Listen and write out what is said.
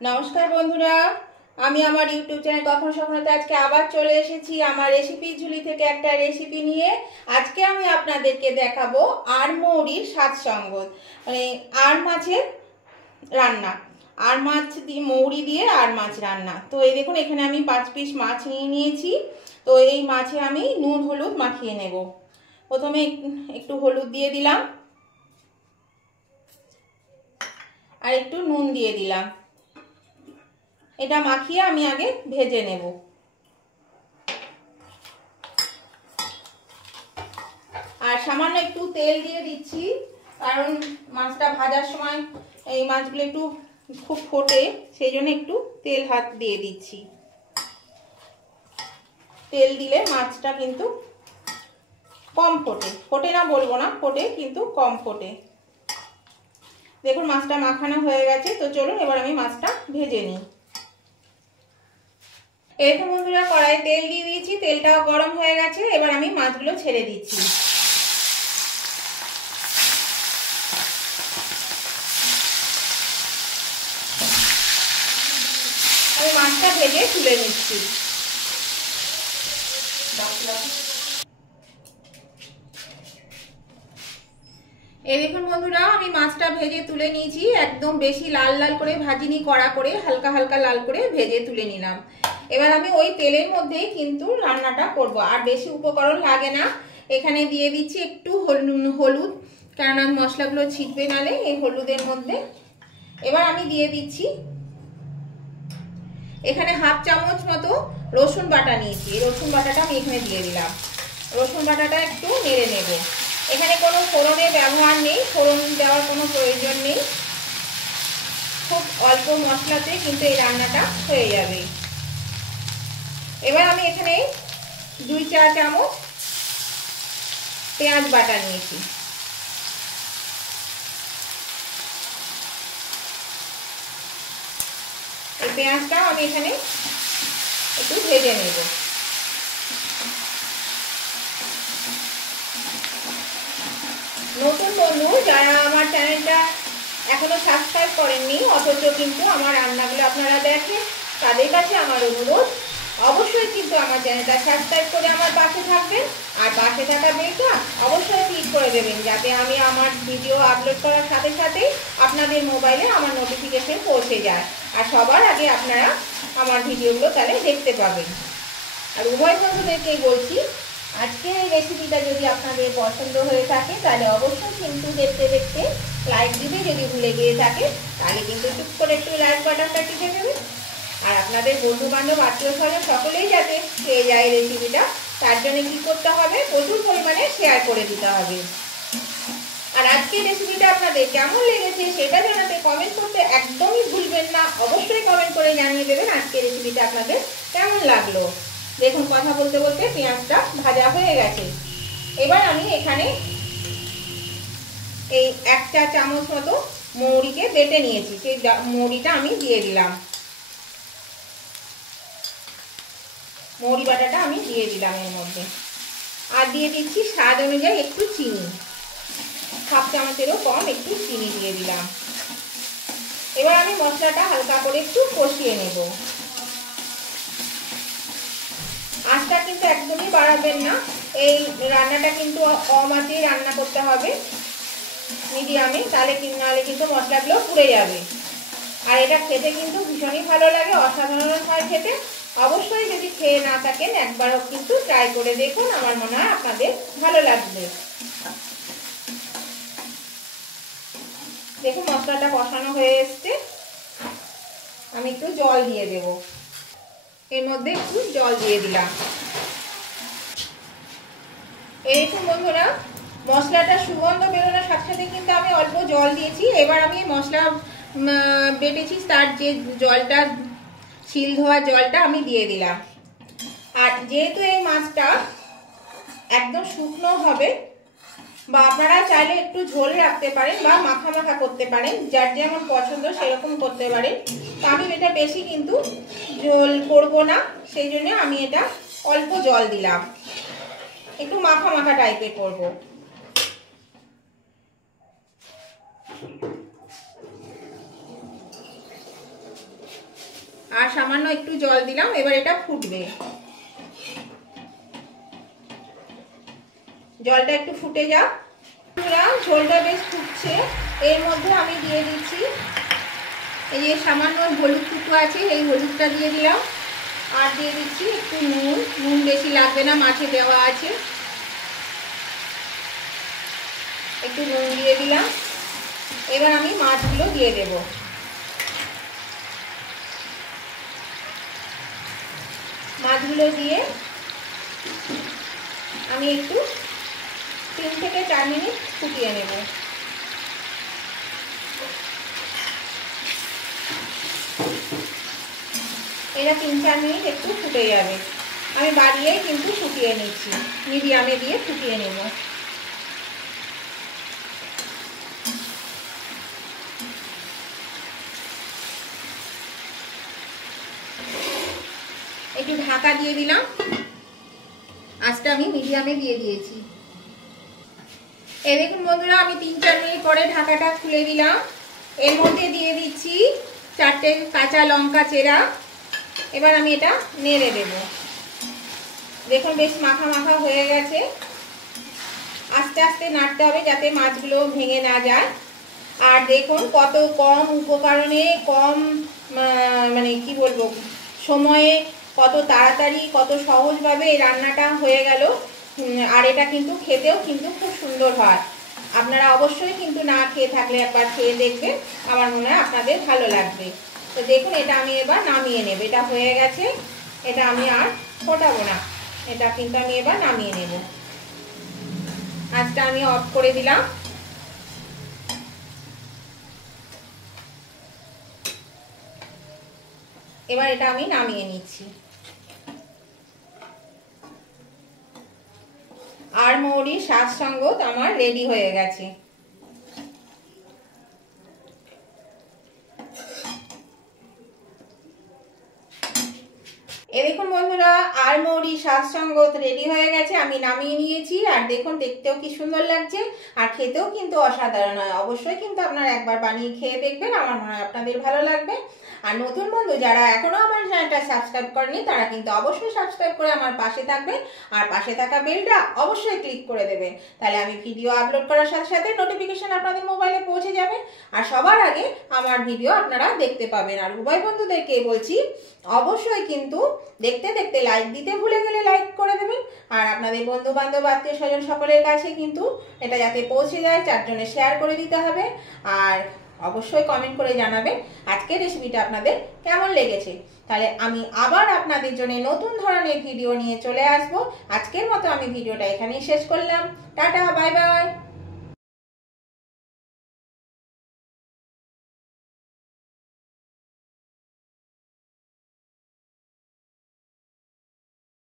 নমস্কার বন্ধুরা, আমি আমার ইউটিউব চ্যানেল কখনো সখনোতে আজকে আবার চলে এসেছি আমার রেসিপি ঝুলি থেকে একটা রেসিপি নিয়ে। আজকে আমি আপনাদেরকে দেখাবো আর মৌরির স্বাদ সঙ্গত, মানে আর মাছের রান্না। আর মাছ দিয়ে মৌরি দিয়ে আর মাছ রান্না। তো এই দেখুন, এখানে আমি 5 পিস মাছ নিয়ে নিয়েছি। তো এই মাছে আমি নুন হলুদ মাখিয়ে নেব। প্রথমে একটু হলুদ দিয়ে দিলাম আর একটু নুন দিয়ে দিলাম। এটা মাখিয়ে আমি আগে ভেজে নেব। আর সামান্য একটু তেল দিয়ে দিচ্ছি, কারণ মাছটা ভাজার সময় এই মাছগুলো একটু খুব ফোটে, সেই জন্য একটু তেল হাত দিয়ে দিচ্ছি। তেল দিলে মাছটা কিন্তু কম ফোটে না বলবো না, ফোটে কিন্তু কম ফোটে। দেখুন মাছটা মাখানো হয়ে গেছে। তো চলুন এবার আমি মাছটা ভেজে নিই। এরকম বন্ধুরা, কড়াই তেল দিয়ে দিয়েছি, তেলটাও গরম হয়ে গেছে। এবার আমি মাছগুলো ছেড়ে দিচ্ছি। আমি মাছটা ভেজে তুলে নিচ্ছি। এই দেখুন বন্ধুরা, আমি মাছটা ভেজে তুলে নিয়েছি। একদম বেশি লাল লাল করে ভাজিনি, কড়া করে হালকা হালকা লাল করে ভেজে তুলে নিলাম। এবার আমি ওই তেলের মধ্যেই কিন্তু রান্নাটা করব, আর বেশি উপকরণ লাগে না। এখানে দিয়ে দিচ্ছি একটু হলুদ, কারণ আমি মশলাগুলো ছিটবে নালে এই হলুদের মধ্যে। এবার আমি দিয়ে দিচ্ছি এখানে হাফ চামচ মতো রসুন বাটা নিয়েছি। রসুন বাটাটা আমি এখানে দিয়ে দিলাম। রসুন বাটাটা একটু নেড়ে নেব। এখানে কোনো ফোড়নের ব্যবহার নেই, ফোড়ন দেওয়ার কোনো প্রয়োজন নেই। খুব অল্প মশলাতে কিন্তু এই রান্নাটা হয়ে যাবে। এবার আমি এখানে 2-4 চামচ পেঁয়াজ বাটা নিয়েছি। এই পেঁয়াজটা আমি এখানে একটু ভেজে নেব। নতুন বন্ধু যারা আমার চ্যানেলটা এখনো সাবস্ক্রাইব করেননি, অথচ কিন্তু আমার রান্নাগুলো আপনারা দেখেন, তাদের কাছে আমার অনুরোধ, অবশ্যই কিন্তু আমার চ্যানেলটা সাবস্ক্রাইব করে আমার পাশে থাকবেন। আর পাশে থাকা বেলটা অবশ্যই ক্লিক করে দেবেন, যাতে আমি আমার ভিডিও আপলোড করার সাথে সাথেই আপনাদের মোবাইলে আমার নোটিফিকেশন পৌঁছে যায়, আর সবার আগে আপনারা আমার ভিডিওগুলো তাহলে দেখতে পাবেন। আর উভয় বন্ধুদেরকেই বলছি, আজকের এই রেসিপিটা যদি আপনাদের পছন্দ হয়ে থাকে তাহলে অবশ্যই কিন্তু দেখতে দেখতে লাইক দিতে, যদি ভুলে গিয়ে থাকে তাহলে কিন্তু চুপ করে একটু লাইক বাটনটা টিপে দেবেন। আর আপনাদের বন্ধু বান্ধব আত্মীয় স্বজন সকলেই যাতে পেয়ে যায় রেসিপিটা, তার জন্য কি করতে হবে, প্রচুর পরিমাণে শেয়ার করে দিতে হবে। আর আজকের রেসিপিটা আপনাদের কেমন লেগেছে সেটা জানাতে কমেন্ট করতে একদমই ভুলবেন না। অবশ্যই কমেন্ট করে জানিয়ে দেবেন আজকের রেসিপিটা আপনাদের কেমন লাগলো। দেখুন কথা বলতে বলতে পেঁয়াজটা ভাজা হয়ে গেছে। এবার আমি এখানে এই 1 চা চামচ মতো মৌরিকে বেটে নিয়েছি, সেই মৌরিটা আমি দিয়ে দিলাম। মৌরি বাটাটা আমি দিয়ে দিলাম এর মধ্যে। আর দিয়ে দিচ্ছি স্বাদ অনুযায়ী একটু চিনি, হাফ চামচেরও কম একটু চিনি দিয়ে দিলাম। এবার আমি মশলাটা হালকা করে একটু কষিয়ে নেব। আঁচটা কিন্তু একদমই বাড়াবেন না, এই রান্নাটা কিন্তু কম আঁচে রান্না করতে হবে, মিডিয়ামে, তাহলে নাহলে কিন্তু মশলাগুলো পুড়ে যাবে। আর এটা খেতে কিন্তু ভীষণই ভালো লাগে, অসাধারণ হয় খেতে। অবশ্যই যদি খেয়ে না থাকেন একবারও কিন্তু ট্রাই করে দেখুন, আমার মনে হয় আপনাদের ভালো লাগবে। দেখুন মশলাটা কষানো হয়ে এসছে। আমি একটু জল দিয়ে দেব, এর মধ্যে একটু জল দিয়ে দিলাম। এরকম বন্ধুরা, মশলাটা সুগন্ধ বেরোনোর সাথে সাথে কিন্তু আমি অল্প জল দিয়েছি। এবার আমি মশলা বেটেছি তার যে জলটা, শিল ধোয়া জলটা আমি দিয়ে দিলাম। আর যেহেতু এই মাছটা একদম শুকনো হবে, বা আপনারা চাইলে একটু ঝোল রাখতে পারেন বা মাখা মাখা করতে পারেন, যার যেমন পছন্দ সেরকম করতে পারেন। তো আমি এটা বেশি কিন্তু ঝোল করব না, সেই জন্য আমি এটা অল্প জল দিলাম, একটু মাখা মাখা টাইপের করব। আর সামান্য একটু জল দিলাম, এবার এটা ফুটবে। জলটা একটু ফুটে যাক। ঝোলটা বেশ ফুটছে, এর মধ্যে আমি দিয়ে দিচ্ছি এই যে সামান্য হলুদ টুকু আছে, এই হলুদটা দিয়ে দিলাম। আর দিয়ে দিচ্ছি একটু নুন, নুন বেশি লাগবে না, মাছে দেওয়া আছে। একটু নুন দিয়ে দিলাম। এবার আমি মাছগুলো দিয়ে দেব। মাছগুলো দিয়ে আমি একটু 3 থেকে 4 মিনিট ফুটিয়ে নেব। এটা 3-4 মিনিট একটু ফুটে যাবে। আমি বাড়িয়েই কিন্তু ফুটিয়ে নিচ্ছি, মিডিয়ামে দিয়ে ফুটিয়ে নেব। একটু ঢাকা দিয়ে দিলাম, আঁচটা আমি মিডিয়ামে দিয়ে দিয়েছি। এই দেখুন বন্ধুরা, আমি 3-4 মিনিট পরে ঢাকাটা খুলে দিলাম। এর মধ্যে দিয়ে দিচ্ছি 4টে কাঁচা লঙ্কা চেরা। এবার আমি এটা নেড়ে দেব। দেখুন বেশ মাখা মাখা হয়ে গেছে। আস্তে আস্তে নাড়তে হবে যাতে মাছগুলো ভেঙে না যায়। আর দেখুন কত কম উপকরণে, কম মানে কি বলবো সময়ে, কত তাড়াতাড়ি, কত সহজভাবে এই রান্নাটা হয়ে গেল। আর এটা কিন্তু খেতেও কিন্তু খুব সুন্দর হয়। আপনারা অবশ্যই কিন্তু না খেয়ে থাকলে একবার খেয়ে দেখবেন, আমার মনে হয় আপনাদের ভালো লাগবে। তো দেখুন এটা আমি এবার নামিয়ে নেব। এটা হয়ে গেছে, এটা আমি আর ফোটাবো না, এটা কিন্তু আমি এবার নামিয়ে নেব। আঁচটা আমি অফ করে দিলাম। এবার এটা আমি নামিয়ে নিচ্ছি। আর মৌরির শাক সঙ্গত আমার রেডি হয়ে গেছে। এই দেখুন বন্ধুরা, আর মৌরি শাক সঙ্গত রেডি হয়ে গেছে। আমি নামিয়ে নিয়েছি। আর দেখুন দেখতেও কি সুন্দর লাগছে, আর খেতেও কিন্তু অসাধারণ হয়। অবশ্যই কিন্তু আপনারা একবার বানিয়ে খেয়ে দেখবেন, আমার মনে হয় আপনাদের ভালো লাগবে। আর নতুন বন্ধু যারা এখনো আমার চ্যানেলটা সাবস্ক্রাইব করেনি, তারা কিন্তু অবশ্যই সাবস্ক্রাইব করে আমার পাশে থাকবেন। আর পাশে থাকা বেলটা অবশ্যই ক্লিক করে দেবেন, তাহলে আমি ভিডিও আপলোড করার সাথে সাথে নোটিফিকেশন আপনাদের মোবাইলে পৌঁছে যাবে। আর সবার আগে আমার ভিডিও আপনারা দেখতে পাবেন। আর উভয় বন্ধুদেরকে বলছি অবশ্যই কিন্তু দেখতে দেখতে লাইক দিতে ভুলে গেলে লাইক করে দেবেন। আর আপনাদের বন্ধু বান্ধব, আত্মীয় স্বজন সকলের কাছে কিন্তু এটা যাতে পৌঁছে যায়, 4 জনে শেয়ার করে দিতে হবে। আর অবশ্যই কমেন্ট করে জানাবেন আজকের রেসিপিটা আপনাদের কেমন লেগেছে। তাহলে আমি আবার আপনাদের জন্য নতুন ধরনের ভিডিও নিয়ে চলে আসব। আজকের মতো আমি ভিডিওটা এখানেই শেষ করলাম। Tata, bye bye.